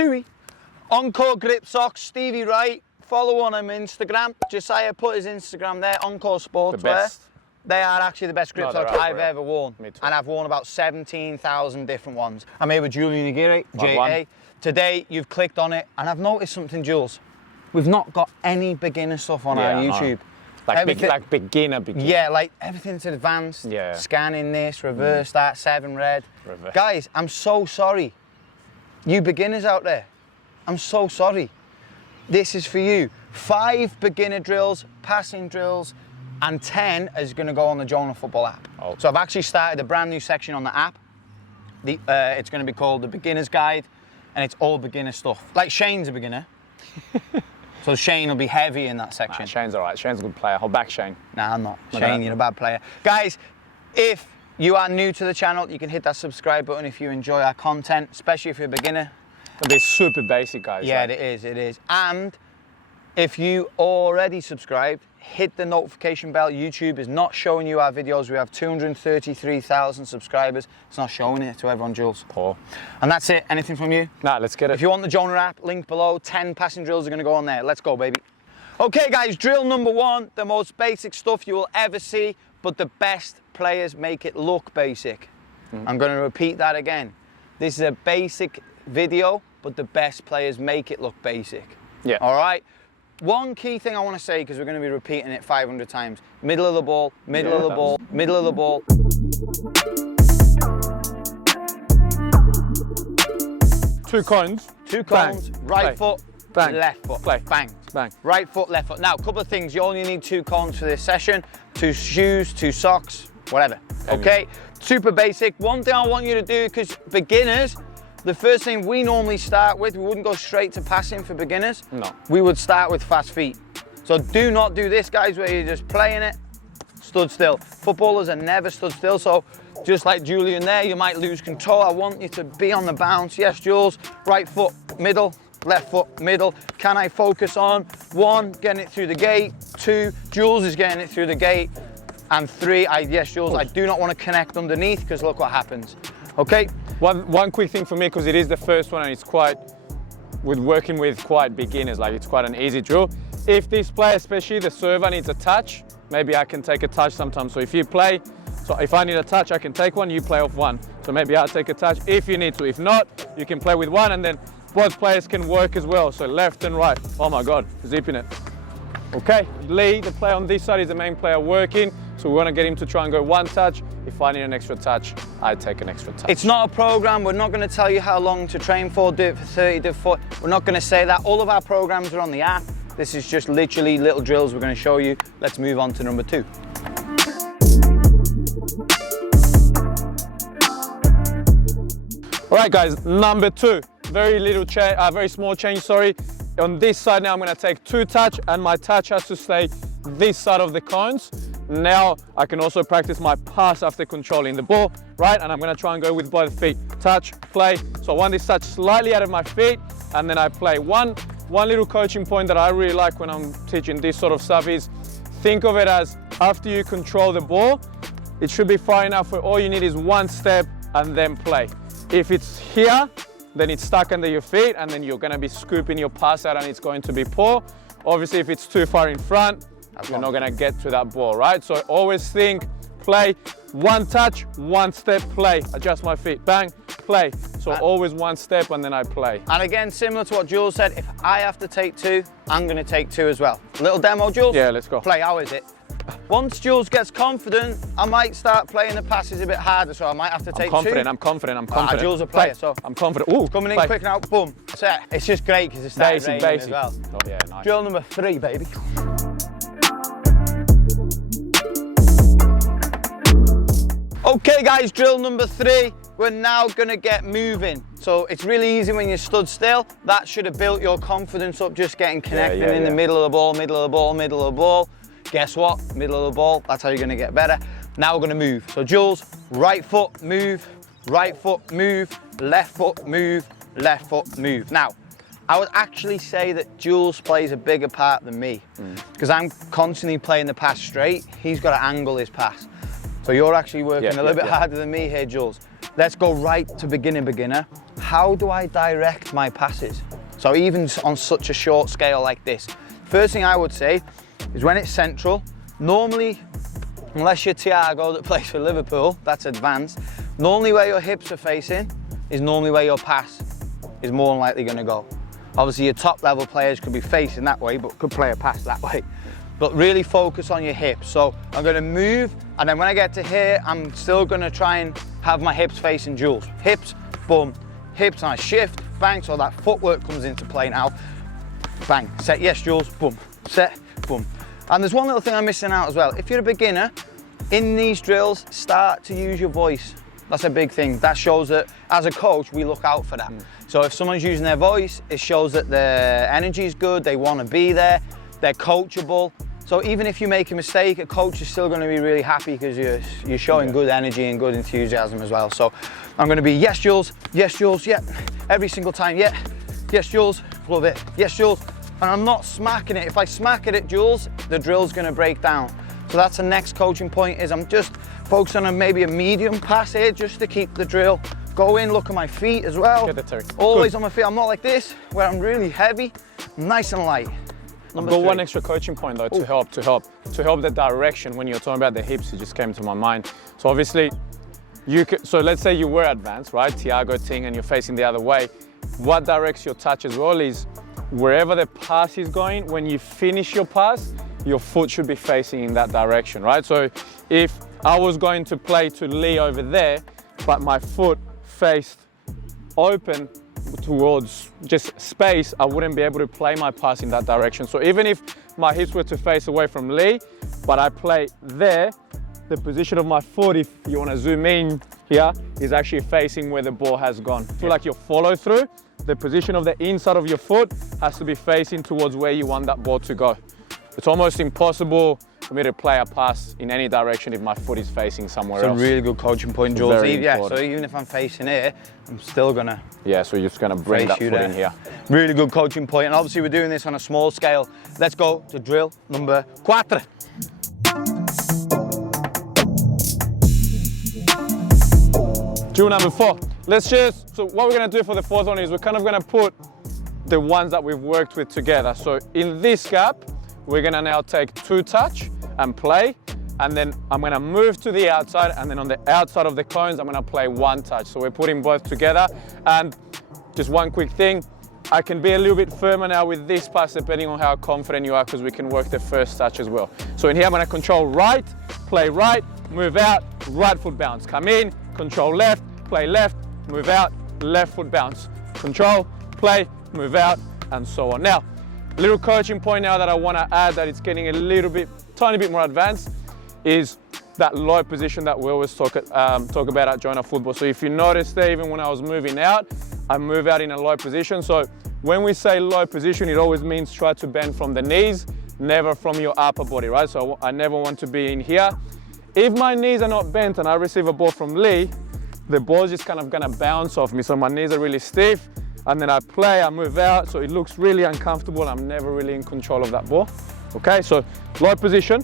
Sui. Encore Grip Socks, Stevie Wright. Follow on him Instagram. Josiah put his Instagram there, Encore Sportswear. The best. They are actually the best grip socks I've ever worn. Me too. And I've worn about 17,000 different ones. I'm here with Julian Aguirre, JA. One. Today, you've clicked on it, and I've noticed something, Jules. We've not got any beginner stuff on our YouTube. Like beginner. Yeah, like everything's advanced. Yeah. Scanning this, reverse that, 7 red. Reverse. Guys, I'm so sorry. You beginners out there, I'm so sorry. This is for you. 5 beginner drills, passing drills, and 10 is going to go on the Jonah Football app. Oh. So I've actually started a brand new section on the app. It's going to be called the Beginner's Guide, and it's all beginner stuff. Like Shane's a beginner. So Shane will be heavy in that section. Nah, Shane's all right. Shane's a good player. I'll back Shane. Nah, I'm not. Shane, you're a bad player. Guys, if you are new to the channel, you can hit that subscribe button if you enjoy our content, especially if you're a beginner. It'll be super basic, guys. Yeah, like. it is. And if you already subscribed, hit the notification bell. YouTube is not showing you our videos. We have 233,000 subscribers. It's not showing it to everyone, Jules. Poor. And that's it. Anything from you? Nah, let's get it. If you want the Jonah app, link below. 10 passing drills are going to go on there. Let's go, baby. Okay, guys, drill number 1, the most basic stuff you will ever see, but the best players make it look basic. I'm going to repeat that again. This is a basic video, but the best players make it look basic. Yeah. All right? One key thing I want to say, because we're going to be repeating it 500 times. Middle of the ball, middle of the ball, middle of the ball. 2 cones. 2 cones, Bang. right Play. foot, Bang. left foot. Play. Bang. Bang. Right foot, left foot. Now, a couple of things. You only need 2 cones for this session. 2 shoes, 2 socks, whatever. Okay? Super basic. One thing I want you to do, because beginners, the first thing we normally start with, we wouldn't go straight to passing for beginners. No. We would start with fast feet. So do not do this, guys, where you're just playing it, stood still. Footballers are never stood still, so just like Julian there, you might lose control. I want you to be on the bounce. Yes, Jules, right foot, middle, left foot, middle. Can I focus on 1, getting it through the gate, 2, Jules is getting it through the gate, and 3, yes, Jules, I do not want to connect underneath, because look what happens. Okay? One quick thing for me, because it is the first one and it's quite, with working with quite beginners, like it's quite an easy drill. If this player, especially the server, needs a touch, maybe I can take a touch sometimes. So if you play, so if I need a touch, I can take 1, you play off 1. So maybe I'll take a touch if you need to. If not, you can play with 1, and then both players can work as well. So left and right. Oh my God, zipping it. Okay, Lee, the player on this side, is the main player working. So we want to get him to try and go 1 touch. If I need an extra touch, I take an extra touch. It's not a program. We're not going to tell you how long to train for. Do it for 30, do it for 40. We're not going to say that. All of our programs are on the app. This is just literally little drills we're going to show you. Let's move on to number 2. All right, guys, number 2. Very small change, sorry. On this side now, I'm going to take 2 touch, and my touch has to stay this side of the cones. Now I can also practice my pass after controlling the ball, right? And I'm going to try and go with both feet. Touch, play. So I want this touch slightly out of my feet, and then I play. One little coaching point that I really like when I'm teaching this sort of stuff is, think of it as, after you control the ball, it should be far enough where all you need is 1 step and then play. If it's here, then it's stuck under your feet, and then you're going to be scooping your pass out and it's going to be poor. Obviously, if it's too far in front, you're not going to get to that ball, right? So always think, play, 1 touch, 1 step, play. Adjust my feet, bang, play. So always 1 step and then I play. And again, similar to what Jules said, if I have to take 2, I'm going to take 2 as well. Little demo, Jules? Yeah, let's go. Play, how is it? Once Jules gets confident, I might start playing the passes a bit harder, so I might have to take 2. I'm confident. Jules a player, so I'm confident. Ooh, coming in play. quick now, boom, set. It's just great because it's started raining as well. Oh yeah, nice. Drill number 3, baby. Okay guys, drill number 3. We're now gonna get moving. So it's really easy when you stood still. That should have built your confidence up, just getting connected in the middle of the ball, middle of the ball, middle of the ball. Guess what? Middle of the ball, that's how you're gonna get better. Now we're gonna move. So Jules, right foot, move, right foot, move, left foot, move, left foot, move. Now, I would actually say that Jules plays a bigger part than me because I'm constantly playing the pass straight. He's got to angle his pass. So you're actually working a little bit harder than me here, Jules. Let's go right to beginner. how do I direct my passes? So even on such a short scale like this, first thing I would say is when it's central, normally, unless you're Thiago that plays for Liverpool, that's advanced, normally where your hips are facing is normally where your pass is more than likely going to go. Obviously your top level players could be facing that way, but could play a pass that way. But really focus on your hips. So I'm going to move, and then when I get to here, I'm still going to try and have my hips facing Jules. Hips, boom, hips, and I shift, bang, so that footwork comes into play now. Bang, set, yes, Jules, boom, set, boom. And there's one little thing I'm missing out as well. If you're a beginner, in these drills, start to use your voice. That's a big thing. That shows that as a coach, we look out for that. So if someone's using their voice, it shows that their energy is good, they want to be there, they're coachable. So even if you make a mistake, a coach is still going to be really happy because you're showing good energy and good enthusiasm as well. So I'm going to be, yes, Jules, yeah, every single time, yeah, yes, Jules, love it, yes, Jules. And I'm not smacking it. If I smack it at Jules, the drill's going to break down. So that's the next coaching point, is I'm just focusing on maybe a medium pass here just to keep the drill going. Look at my feet as well. Get the Terry. Always Good. on my feet. I'm not like this, where I'm really heavy, nice and light. I've got one extra coaching point though to help the direction. When you're talking about the hips, it just came to my mind. So obviously, so let's say you were advanced, right? Thiago Ting, and you're facing the other way. What directs your touch as well is wherever the pass is going, when you finish your pass, your foot should be facing in that direction, right? So if I was going to play to Lee over there, but my foot faced open towards just space, I wouldn't be able to play my pass in that direction. So even if my hips were to face away from Lee, but I play there, the position of my foot, if you want to zoom in here, is actually facing where the ball has gone. I feel like your follow through, the position of the inside of your foot has to be facing towards where you want that ball to go. It's almost impossible for me to play a pass in any direction if my foot is facing somewhere else. It's a really good coaching point, Jules. Very Yeah, important. so even if I'm facing here, I'm still gonna So you're just gonna bring that foot in here. Really good coaching point, and obviously we're doing this on a small scale. Let's go to drill number 4. Drill number 4. So what we're gonna do for the fourth one is we're kind of gonna put the ones that we've worked with together. So in this gap, we're gonna now take 2 touch and play, and then I'm gonna move to the outside, and then on the outside of the cones, I'm gonna play 1 touch. So we're putting both together. And just one quick thing, I can be a little bit firmer now with this pass depending on how confident you are, because we can work the first touch as well. So in here, I'm gonna control right, play right, move out, right foot bounce. Come in, control left, play left, move out, left foot bounce. Control, play, move out, and so on. Now, a little coaching point now that I want to add, that it's getting a little bit, tiny bit more advanced, is that low position that we always talk about at Jonah Football. So if you notice there, even when I was moving out, I move out in a low position. So when we say low position, it always means try to bend from the knees, never from your upper body, right? So I never want to be in here. If my knees are not bent and I receive a ball from Lee, the ball's just kind of gonna bounce off me. So my knees are really stiff, and then I play, I move out, so it looks really uncomfortable. I'm never really in control of that ball. Okay, so low position.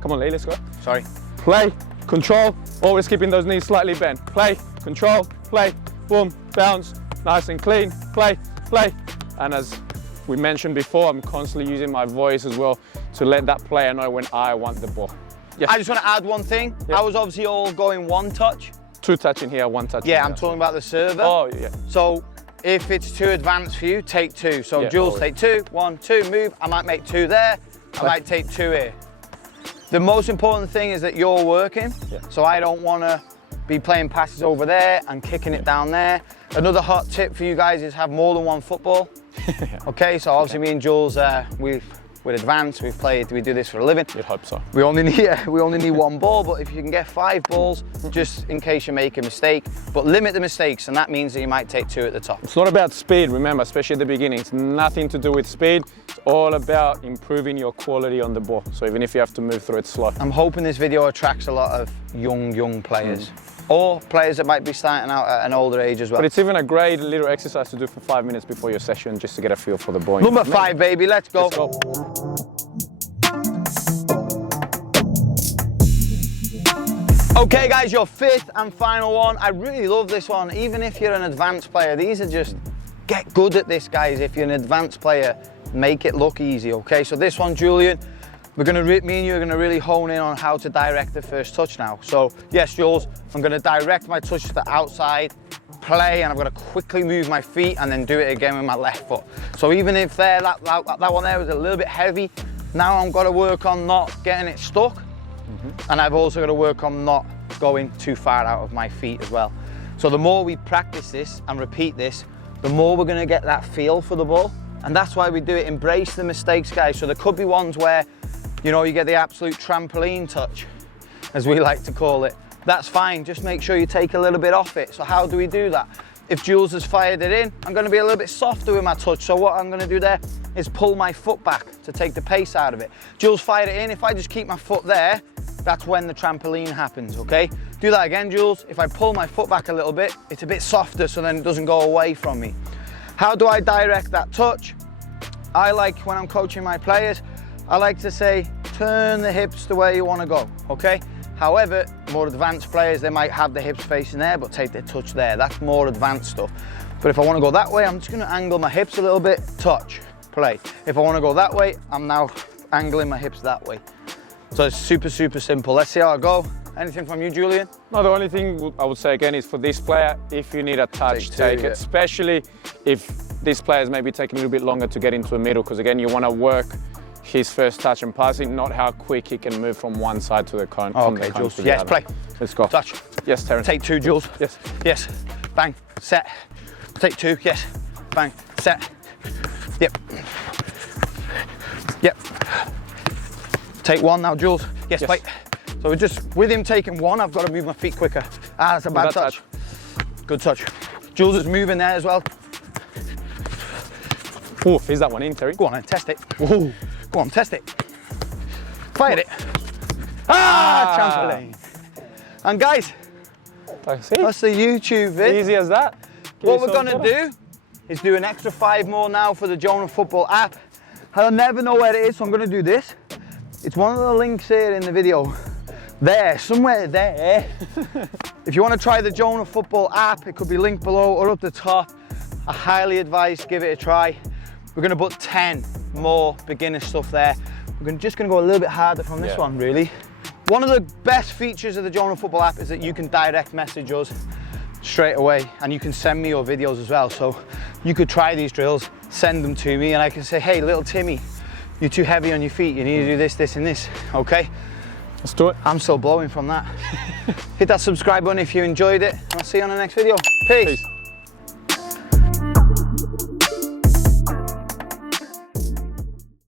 Come on, Lee, let's go. Sorry. Play, control, always keeping those knees slightly bent. Play, control, play, boom, bounce, nice and clean, play, play. And as we mentioned before, I'm constantly using my voice as well to let that player know when I want the ball. Yes. I just want to add one thing. Yeah. I was obviously all going 1 touch. 2 touch in here, 1 touch in Yeah, here. I'm talking about the server. Oh, yeah. So if it's too advanced for you, take 2. So Yeah, Jules, always. take 2, 1, 2, move. I might make 2 there. I might take 2 here. The most important thing is that you're working. Yeah. So I don't want to be playing passes over there and kicking it down there. Another hot tip for you guys is have more than 1 football. Okay, so obviously me and Jules, we're advanced, we do this for a living. You'd hope so. We only need 1 ball, but if you can get 5 balls, just in case you make a mistake, but limit the mistakes, and that means that you might take 2 at the top. It's not about speed, remember, especially at the beginning. It's nothing to do with speed. It's all about improving your quality on the ball. So even if you have to move through it slow. I'm hoping this video attracts a lot of young players, or players that might be starting out at an older age as well. But it's even a great little exercise to do for 5 minutes before your session, just to get a feel for the ball. Number 5, baby, let's go. Let's go. Okay guys, your fifth and final one. I really love this one. Even if you're an advanced player, these are just, get good at this guys. If you're an advanced player, make it look easy, okay? So this one, Julian, me and you are gonna really hone in on how to direct the first touch now. So yes, Jules, I'm gonna direct my touch to the outside, play, and I'm gonna quickly move my feet and then do it again with my left foot. So even if that one there was a little bit heavy, now I'm gotta work on not getting it stuck. And I've also got to work on not going too far out of my feet as well. So the more we practice this and repeat this, the more we're going to get that feel for the ball. And that's why we do it. Embrace the mistakes, guys. So there could be ones where, you know, you get the absolute trampoline touch, as we like to call it. That's fine. Just make sure you take a little bit off it. So how do we do that? If Jules has fired it in, I'm going to be a little bit softer with my touch. So what I'm going to do there is pull my foot back to take the pace out of it. Jules fired it in. If I just keep my foot there, that's when the trampoline happens, okay? Do that again, Jules. If I pull my foot back a little bit, it's a bit softer so then it doesn't go away from me. How do I direct that touch? I like, when I'm coaching my players, I like to say, turn the hips to where you want to go, okay? However, more advanced players, they might have the hips facing there, but take their touch there. That's more advanced stuff. But if I want to go that way, I'm just going to angle my hips a little bit, touch, play. If I want to go that way, I'm now angling my hips that way. So it's super, super simple. Let's see how I go. Anything from you, Julian? No, the only thing I would say again is for this player, if you need a touch, take it. Especially if this player is maybe taking a little bit longer to get into a middle, because again, you want to work his first touch and passing, not how quick he can move from one side to the cone. Okay, Jules. Yes, play. Let's go. Touch. Yes, Terence. Take two, Jules. Yes. Yes. Bang. Set. Take two. Yes. Bang. Set. Yep. Yep. Take one now, Jules. Yes, play. So we're just, with him taking one, I've got to move my feet quicker. Ah, that's a bad touch. Good touch. Jules is moving there as well. Oof, is that one in, Terry? Go on and test it. Ooh. Go on, test it. Fired it. Ah, trampoline. And guys, that's the YouTube vid. Easy as that. What we're gonna do is do an extra 5 more now for the Jonah Football app. I'll never know where it is, so I'm gonna do this. It's one of the links here in the video. There, somewhere there. If you want to try the Jonah Football app, it could be linked below or up the top. I highly advise give it a try. We're going to put 10 more beginner stuff there. We're just going to go a little bit harder from this one, really. One of the best features of the Jonah Football app is that you can direct message us straight away, and you can send me your videos as well. So you could try these drills, send them to me, and I can say, hey, little Timmy, you're too heavy on your feet. You need to do this, this, and this, okay? Let's do it. I'm still blowing from that. Hit that subscribe button if you enjoyed it. I'll see you on the next video. Peace.